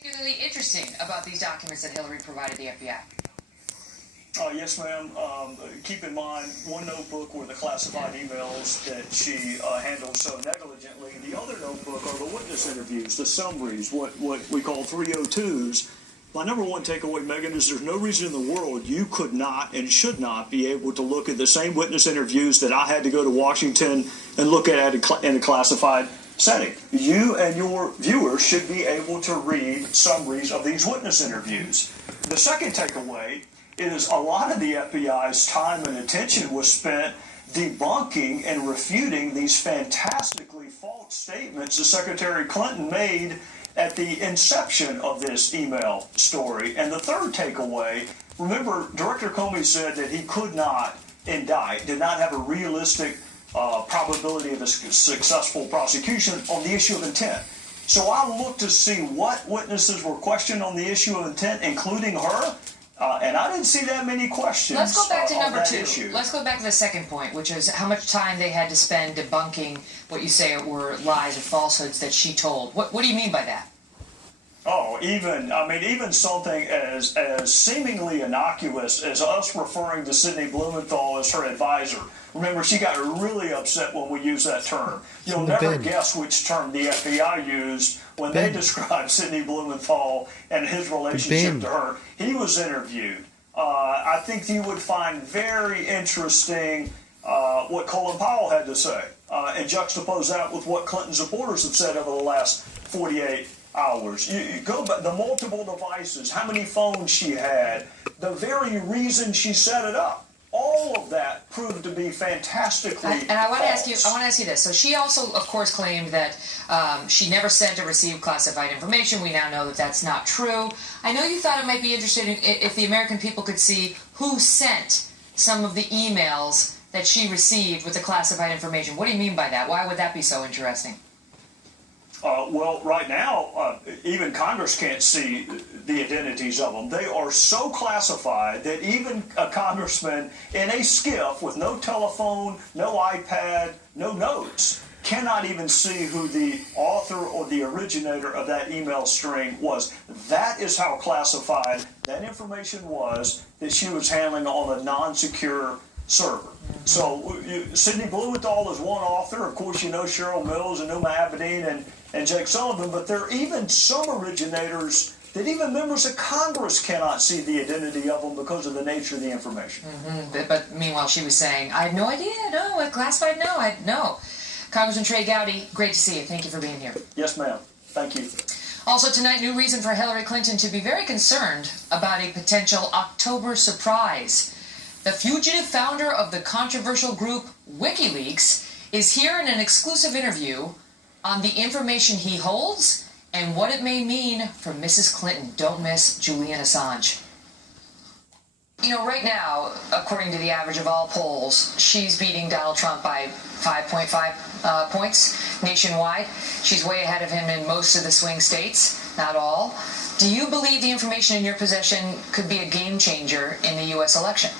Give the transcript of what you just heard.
Particularly interesting about these documents that Hillary provided the FBI? Yes, ma'am. Keep in mind, one notebook were the classified emails that she handled so negligently. The other notebook are the witness interviews, the summaries, what we call 302s. My number one takeaway, Megan, is there's no reason in the world you could not and should not be able to look at the same witness interviews that I had to go to Washington and look at in a classified setting. You and your viewers should be able to read summaries of these witness interviews. The second takeaway is a lot of the FBI's time and attention was spent debunking and refuting these fantastically false statements that Secretary Clinton made at the inception of this email story. And the third takeaway, remember, Director Comey said that he could not indict, did not have a realistic probability of a successful prosecution on the issue of intent. So I looked to see what witnesses were questioned on the issue of intent, including her, and I didn't see that many questions. Let's go back to number two. Issue. Let's go back to the second point, which is how much time they had to spend debunking what you say were lies or falsehoods that she told. What do you mean by that? Oh, even something as seemingly innocuous as us referring to Sidney Blumenthal as her advisor. Remember, she got really upset when we used that term. You'll never guess which term the FBI used when they described Sidney Blumenthal and his relationship to her. He was interviewed. I think you would find very interesting what Colin Powell had to say and juxtapose that with what Clinton supporters have said over the last 48 hours. You go back, the multiple devices, how many phones she had, the very reason she set it up. All of that proved to be fantastically And I want to false. ask you this. So she also, of course, claimed that she never sent or received classified information. We now know that that's not true. I know you thought it might be interesting if the American people could see who sent some of the emails that she received with the classified information. What do you mean by that? Why would that be so interesting? Well, right now, even Congress can't see the identities of them. They are so classified that even a congressman in a skiff with no telephone, no iPad, no notes, cannot even see who the author or the originator of that email string was. That is how classified that information was that she was handling on a non-secure server. So Sidney Blumenthal is one author. Of course, you know Cheryl Mills and Uma Abedin and Jake Sullivan, but there are even some originators that even members of Congress cannot see the identity of them because of the nature of the information. But meanwhile, she was saying, I had no idea, no, classified, no. Congressman Trey Gowdy, great to see you. Thank you for being here. Yes, ma'am. Thank you. Also tonight, new reason for Hillary Clinton to be very concerned about a potential October surprise. The fugitive founder of the controversial group WikiLeaks is here in an exclusive interview on the information he holds and what it may mean for Mrs. Clinton. Don't miss Julian Assange. You know, right now, according to the average of all polls, she's beating Donald Trump by 5.5 points nationwide. She's way ahead of him in most of the swing states, not all. Do you believe the information in your possession could be a game changer in the U.S. election?